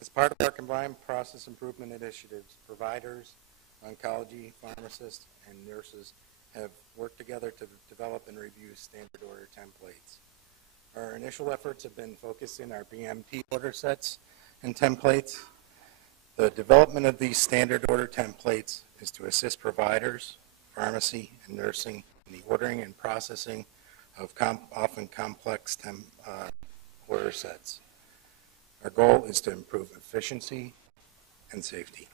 As part of our combined process improvement initiatives, providers, oncology, pharmacists, and nurses have worked together to develop and review standard order templates. Our initial efforts have been focused in our BMT order sets and templates. The development of these standard order templates is to assist providers, pharmacy, and nursing in the ordering and processing of often complex order sets. Our goal is to improve efficiency and safety.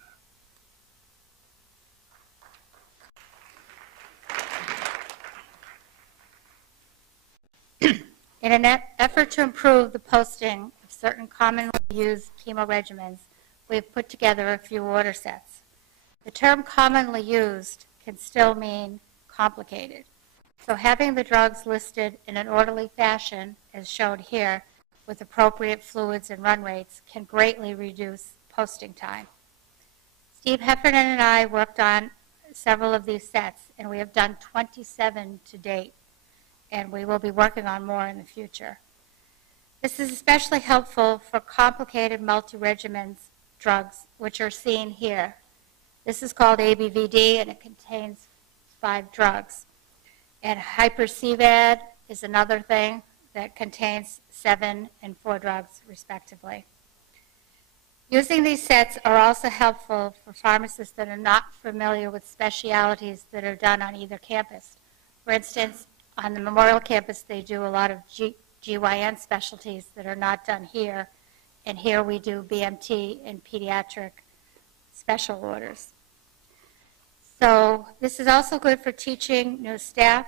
In an effort to improve the posting of certain commonly used chemo regimens, we've put together a few order sets. The term commonly used can still mean complicated. So having the drugs listed in an orderly fashion, as shown here, with appropriate fluids and run rates, can greatly reduce posting time. Steve Heffernan and I worked on several of these sets, and we have done 27 to date, and we will be working on more in the future. This is especially helpful for complicated multi-regimens drugs, which are seen here. This is called ABVD, and it contains 5 drugs. And hyper-CVAD is another thing that contains 7 and 4 drugs, respectively. Using these sets are also helpful for pharmacists that are not familiar with specialities that are done on either campus. For instance, on the Memorial campus, they do a lot of GYN specialties that are not done here, and here we do BMT and pediatric special orders. So this is also good for teaching new staff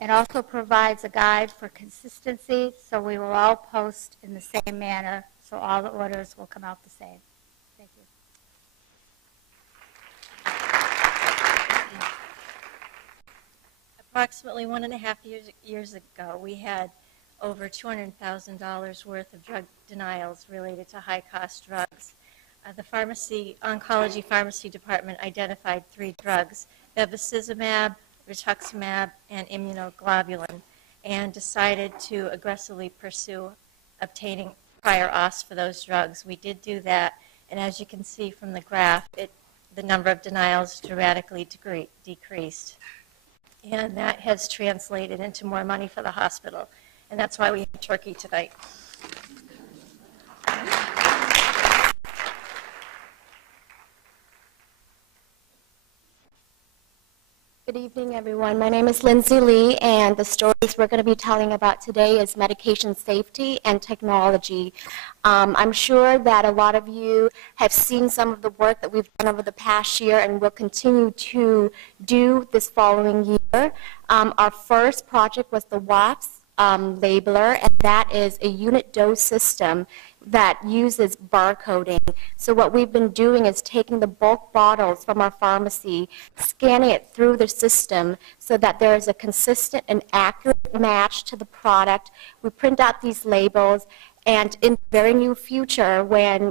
and also provides a guide for consistency, so we will all post in the same manner, so all the orders will come out the same. Thank you. Approximately 1.5 years ago, we had over $200,000 worth of drug denials related to high-cost drugs. The oncology pharmacy department identified 3 drugs, bevacizumab, rituximab, and immunoglobulin, and decided to aggressively pursue obtaining prior auths for those drugs. We did do that, and as you can see from the graph, the number of denials dramatically decreased. And that has translated into more money for the hospital, and that's why we have turkey tonight. Good evening, everyone. My name is Lindsay Lee, and the stories we're going to be telling about today is medication safety and technology. I'm sure that a lot of you have seen some of the work that we've done over the past year and will continue to do this following year. Our first project was the WAFS labeler, and that is a unit dose system that uses barcoding. So what we've been doing is taking the bulk bottles from our pharmacy, scanning it through the system so that there is a consistent and accurate match to the product. We print out these labels, and in the very near future, when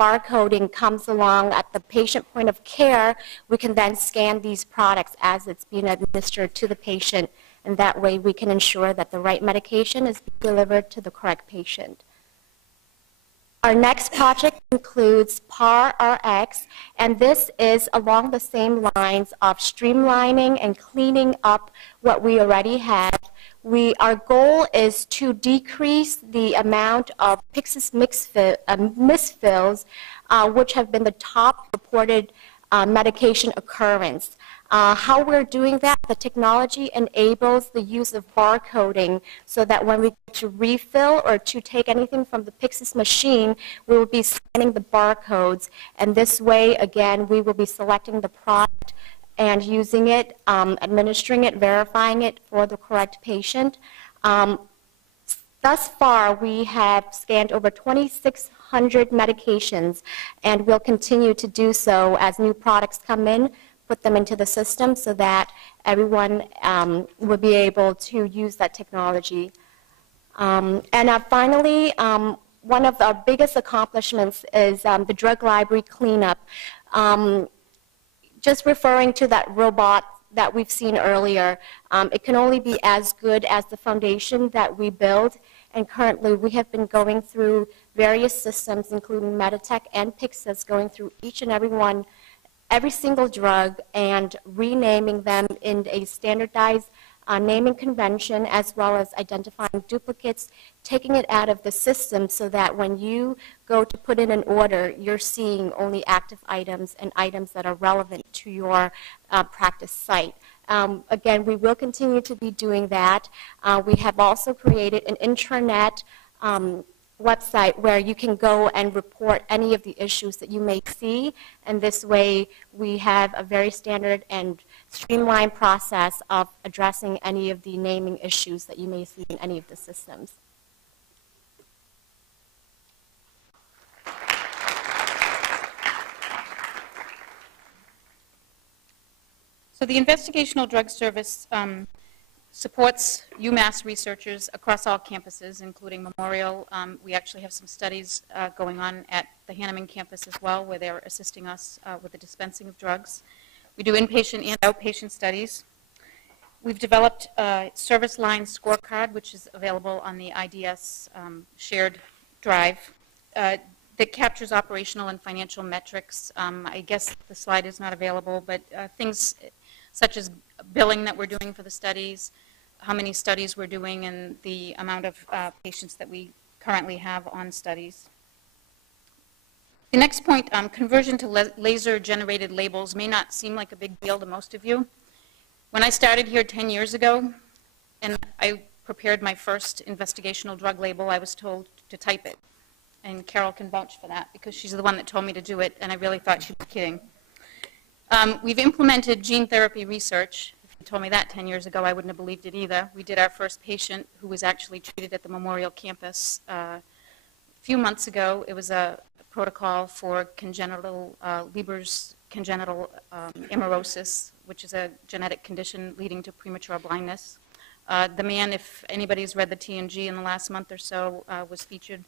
barcoding comes along at the patient point of care, we can then scan these products as it's being administered to the patient, and that way we can ensure that the right medication is delivered to the correct patient. Our next project includes PAR-RX, and this is along the same lines of streamlining and cleaning up what we already have. Our goal is to decrease the amount of Pyxis misfills, which have been the top reported medication occurrence. How we're doing that, the technology enables the use of barcoding so that when we go to refill or to take anything from the Pyxis machine, we will be scanning the barcodes. And this way, again, we will be selecting the product and using it, administering it, verifying it for the correct patient. Thus far, we have scanned over 2,600 medications, and we'll continue to do so as new products come in, put them into the system so that everyone will be able to use that technology. Finally, one of our biggest accomplishments is the drug library cleanup. Just referring to that robot that we've seen earlier, it can only be as good as the foundation that we build. And currently, we have been going through various systems, including Meditech and Pyxis, going through each and every single drug and renaming them in a standardized naming convention, as well as identifying duplicates, taking it out of the system so that when you go to put in an order, you're seeing only active items and items that are relevant to your practice site. Again, we will continue to be doing that. We have also created an intranet website where you can go and report any of the issues that you may see, and this way we have a very standard and streamlined process of addressing any of the naming issues that you may see in any of the systems. So the Investigational Drug Service supports UMass researchers across all campuses, including Memorial. We actually have some studies going on at the Hanneman campus as well, where they're assisting us with the dispensing of drugs. We do inpatient and outpatient studies. We've developed a service line scorecard, which is available on the IDS shared drive, that captures operational and financial metrics. I guess the slide is not available, but things such as billing that we're doing for the studies, how many studies we're doing, and the amount of patients that we currently have on studies. The next point, conversion to laser-generated labels may not seem like a big deal to most of you. When I started here 10 years ago, and I prepared my first investigational drug label, I was told to type it. And Carol can vouch for that, because she's the one that told me to do it, and I really thought she was kidding. We've implemented gene therapy research. If you told me that 10 years ago, I wouldn't have believed it either. We did our first patient who was actually treated at the Memorial campus a few months ago. It was a protocol for congenital Leber's congenital amaurosis, which is a genetic condition leading to premature blindness. The man, if anybody's read the TNG in the last month or so, was featured,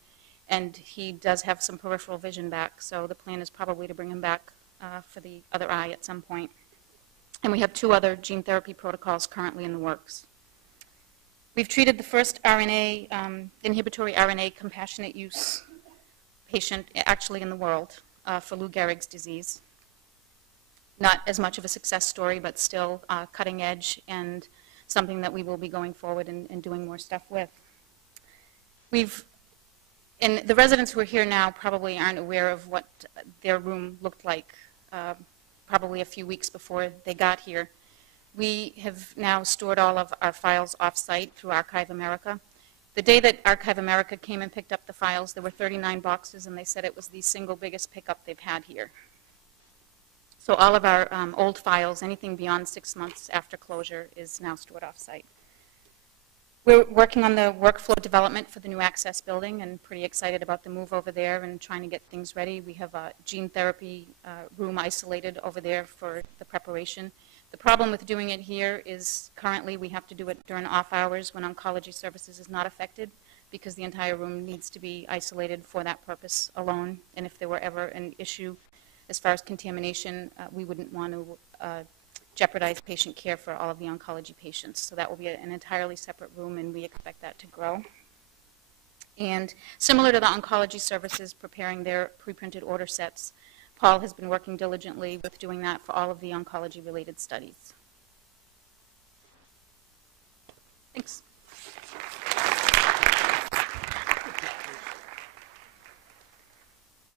and he does have some peripheral vision back, so the plan is probably to bring him back for the other eye at some point. And we have 2 other gene therapy protocols currently in the works. We've treated the first RNA, inhibitory RNA compassionate use patient actually in the world for Lou Gehrig's disease. Not as much of a success story, but still cutting edge and something that we will be going forward and doing more stuff with. And the residents who are here now probably aren't aware of what their room looked like probably a few weeks before they got here. We have now stored all of our files off-site through Archive America. The day that Archive America came and picked up the files, there were 39 boxes, and they said it was the single biggest pickup they've had here. So all of our old files, anything beyond 6 months after closure, is now stored off-site. We're working on the workflow development for the new Access building and pretty excited about the move over there and trying to get things ready. We have a gene therapy room isolated over there for the preparation. The problem with doing it here is currently we have to do it during off hours when oncology services is not affected, because the entire room needs to be isolated for that purpose alone. And if there were ever an issue as far as contamination, we wouldn't want to jeopardize patient care for all of the oncology patients. So that will be an entirely separate room, and we expect that to grow. And similar to the oncology services preparing their pre-printed order sets, Paul has been working diligently with doing that for all of the oncology-related studies. Thanks.